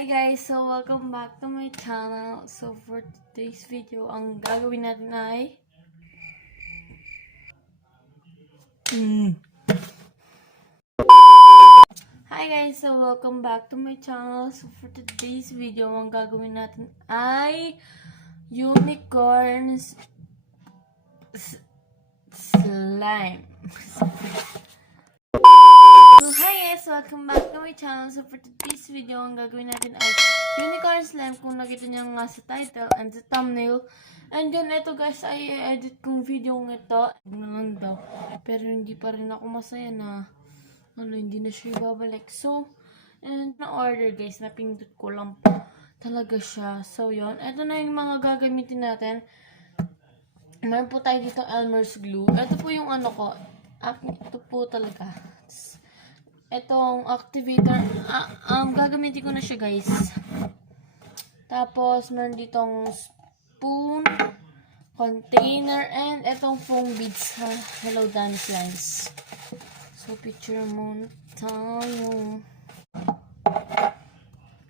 Hi guys! So, welcome back to my channel. So, for today's video, ang gagawin natin ay Hi guys! So, welcome back to my channel. So, for today's video, ang gagawin natin ay unicorns slime. So, hi guys! Welcome back to my channel. So, for today's video, ang gagawin natin ay unicorn slime. Kung nakita niyo nga sa title and sa thumbnail. And then, ito guys, ay edit kong video ng ito. Na lang daw. Pero hindi pa rin ako masaya na hindi na siya ibabalik. So, and na-order guys, napindot ko lang talaga siya. So, yon. Ito na yung mga gagamitin natin. Meron po tayo dito Elmer's glue. Ito po yung ano ko. Ito po talaga. Itong activator, gagamitin ko na siya guys. Tapos, meron ditong spoon, container, and itong foam beads. Hello, Danny Slimes. So, picture mo tayo.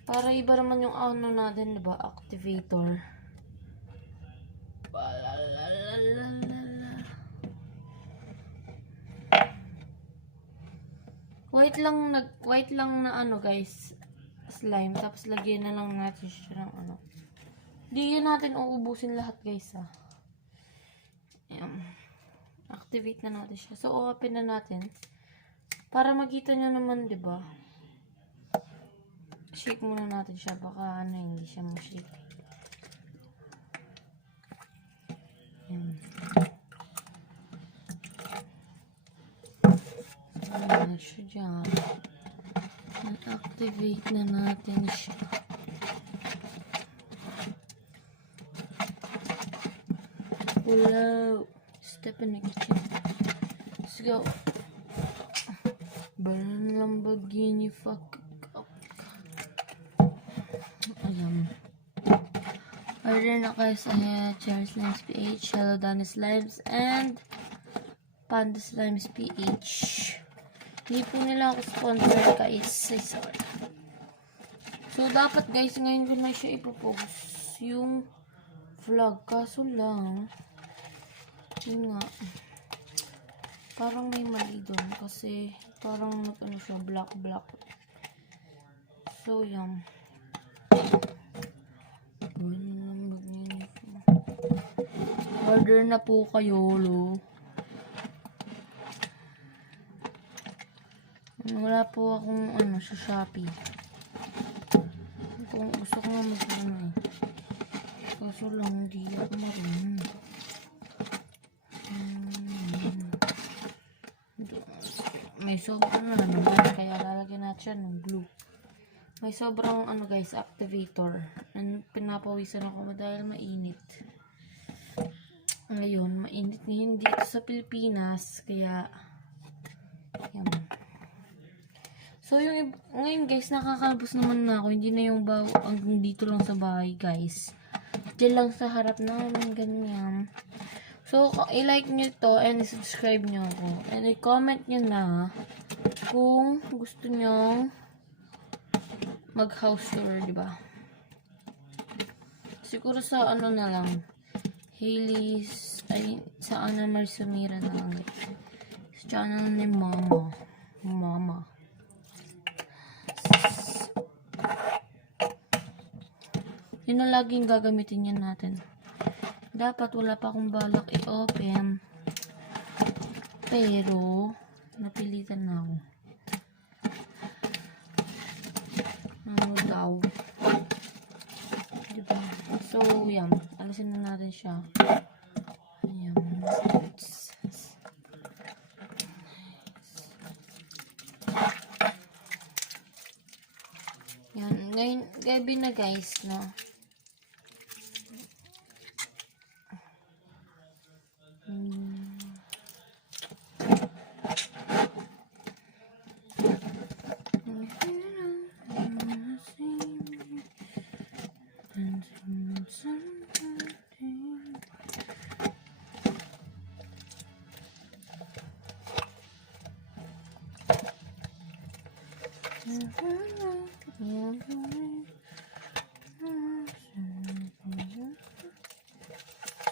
Para iba naman yung ano natin, diba? Activator. White lang na ano guys, slime. Tapos lagyan na lang natin siya ng ano. Di yun natin uubusin lahat guys Ayan. Activate na natin siya. So open na natin. Para makita nyo naman, diba? Shake muna natin siya. Baka hindi siya ma-shake. Ayan. Ayan siya dyan. Activate na natin siya. Hello. Step in the kitchen. Let's go. Burn Lamborghini fuck up. Ayan. Order na kayo sa Cherry Slimes PH, Hello Danny Slimes, and Panda Slimes PH. Hindi po nila ako sponsor guys. Sorry. So, dapat guys, ngayon ko na siya ipopost yung vlog. Kaso lang, yun nga, parang may mali doon. Kasi, parang ano siya, black. So, yan. Order na po kayo, lo. Wala po akong sa Shopee. Kung gusto ko nga kaso lang hindi ako marunong. May sobrang naman kaya lalagyan natin siya ng glue. May sobrang guys, activator. And pinapawisan ako dahil mainit. Ngayon, mainit ngayon dito sa Pilipinas. Kaya, yan. So, ngayon guys, nakakalabos naman na ako. Hindi na yung dito lang sa bahay guys. Diyan lang sa harap namin, ganyan. So, i-like nyo to and i-subscribe nyo ako. And i-comment nyo na kung gusto nyo mag-house tour, diba? Siguro sa na lang. Hailey's, sa Ana Marsumira na lang. Sa channel ni Mama. Yun na laging gagamitin yan natin. Dapat wala pa akong balak i-open. Pero, napilitan na ako. Ano daw. Diba? So, yan. Alisin na natin siya. Ayan. Yan. Ngayon, gabi na guys, no?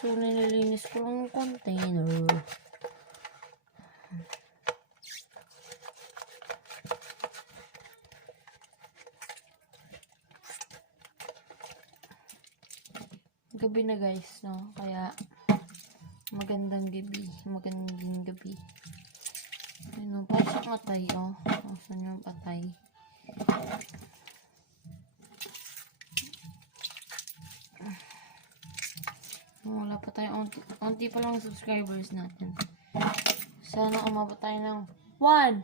So, nililinis ko lang yung container. Gabi na guys, no? Kaya, magandang gabi. Ayun, pasok patay, oh. Saan yung patay? Wala pa tayo, onti pa lang subscribers natin. Sana umabot tayo ng 100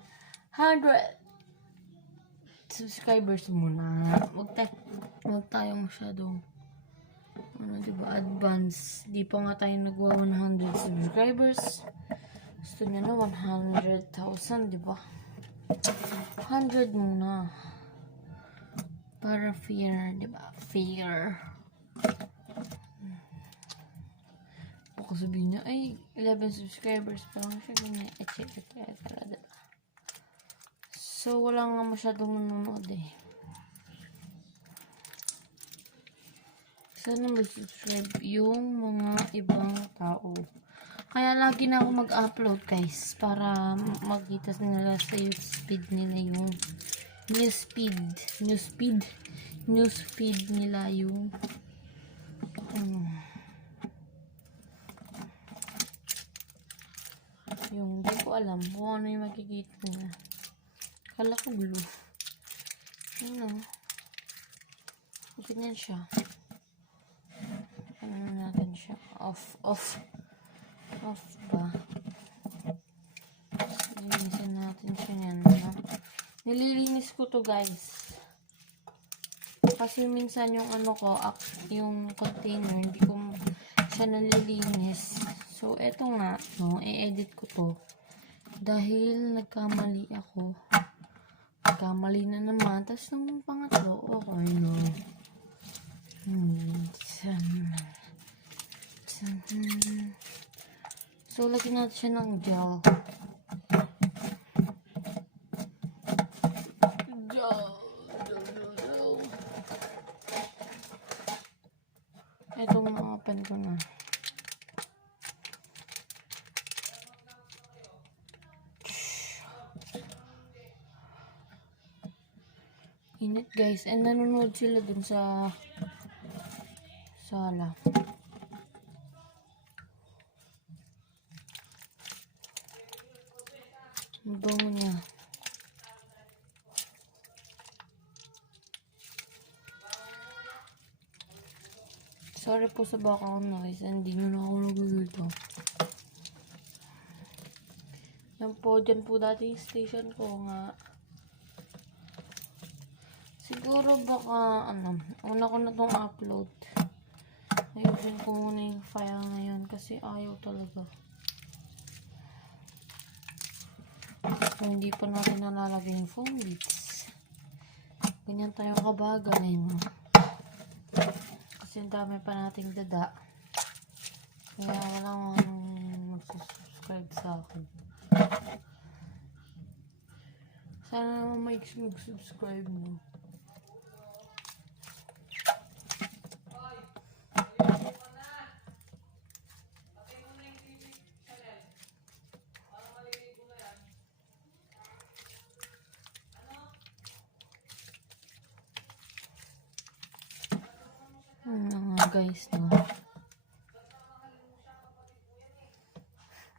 subscribers muna. Wag tayo masyadong diba, advance. Di pa nga tayo nagwa 100 subscribers. Gusto nyo na 100,000, diba? 100 muna. Para fair, diba? Fair. Baka sabihin niya, ay, 11 subscribers pa lang siya. Ganyan, check. Diba? So, wala nga masyadong nanonood eh. Sana mag-subscribe yung mga ibang tao. Kaya lagi na ako mag-upload guys. Para makita nila sa speed nila yung news feed nila yung yung di ko alam kung ano yung makikita nila. Kala ko blue. Ano? Ganyan siya. Ano natin siya? Off ba? Linisin natin siya yan. No? Nililinis ko to guys. Kasi minsan yung ano ko, yung container, hindi ko siya nalilinis. So, eto nga, no, i-edit ko to. Dahil nagkamali ako. Nagkamali na naman. Tapos nung pangatlo, okay, no. So, lagyan natin siya ng gel. Ito ma-open ko na. Init guys. And nanonood sila dun sa sala. Ang bango niya. Sorry po sa background noise. Hindi nyo na ako nagulito. Yan po. Dyan po dati yung station ko nga. Siguro baka una ko na tong upload. Ayusin ko muna yung file ngayon kasi ayaw talaga. So, hindi pa natin nalalagay yung foam bits. Ganyan tayo kabagal eh, no? Kasi ang dami pa nating dada. Kaya walang mag-subscribe sa akin. Sana naman may mag-subscribe mo. Guys, no?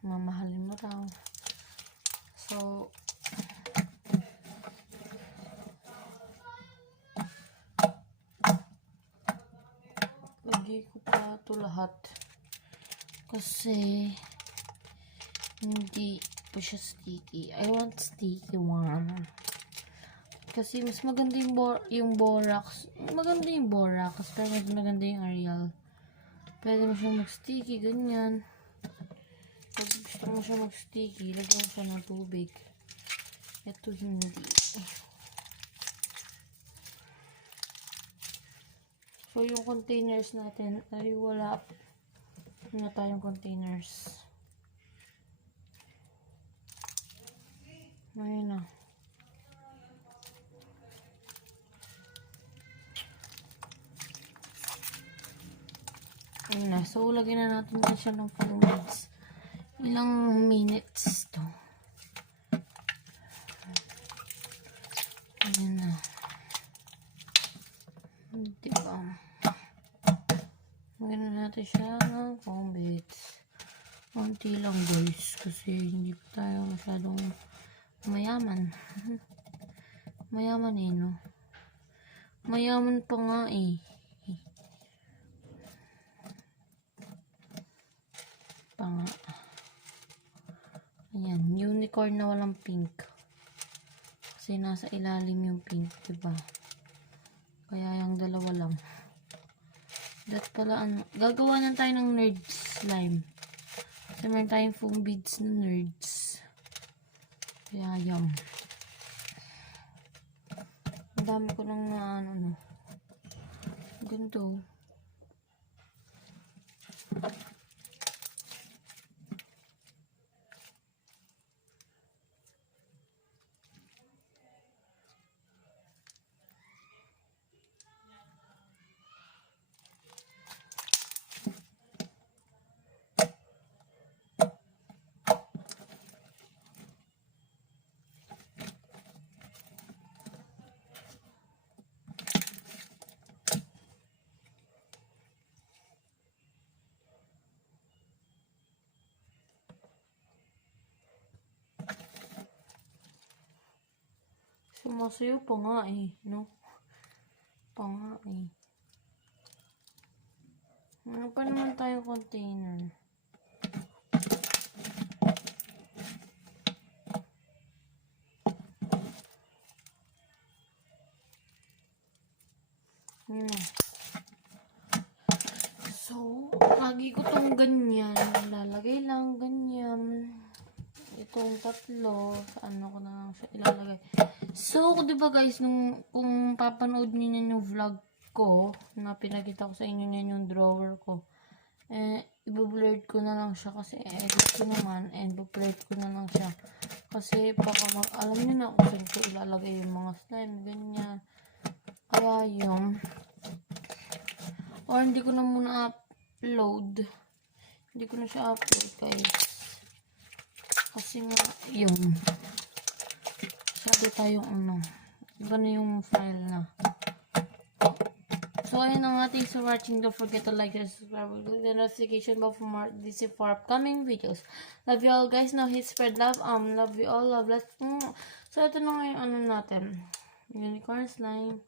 Mamahalin mo daw. So, lagi ko pa ito lahat. Kasi, hindi po siya sticky. I want sticky one. Kasi mas maganda yung borax. Maganda yung borax. Pero mas maganda yung Arial. Pwede mo siyang mag-sticky. Ganyan. Pag gusto mo siya mag-sticky, lagyan mo siya ng tubig. Ito hindi. So, yung containers natin ay wala na tayong containers. Ayun na. Ayun na. So, So, lagyan na natin na siya ng foam beads. Ilang minutes to. Ayan na. Diba? Lagyan na natin siya ng foam beads. Konti lang guys. Kasi hindi pa tayo masyadong mayaman. Mayaman no? Mayaman pa nga Panga. Ayan, unicorn na walang pink. Kasi nasa ilalim yung pink, diba? Kaya yung dalawa lang. Dat pala, gagawa na tayo ng nerd slime. Kasi meron tayong foam beads na nerds. Kaya yung ang dami ko nang ganito. Sumasayo pa nga no? Pa nga Ano pa naman tayong container? So, lagi ko tong ganyan. Lalagay lang ganyan. Itong tatlo. Saan ko na lang siya ilalagay. So, diba guys, kung papanood niyo yung vlog ko, na pinakita ko sa inyo yung drawer ko, i-blurred ko na lang siya kasi edit ko naman and i-blurred ko na lang siya. Kasi baka alam niyo na kung saan ko ilalagay yung mga slime, ganyan. Kaya yun. Or hindi ko na muna upload. Hindi ko na siya upload guys. Kasi nga, yun. Sabi tayong iba na yung file na. So, ayun na nga. Thanks for watching. Don't forget to like and subscribe. Click the notification bell for more DC for upcoming videos. Love you all guys. Now hit spread love. Love you all. Love bless. So, ito na nga yung natin. Unicorn slime.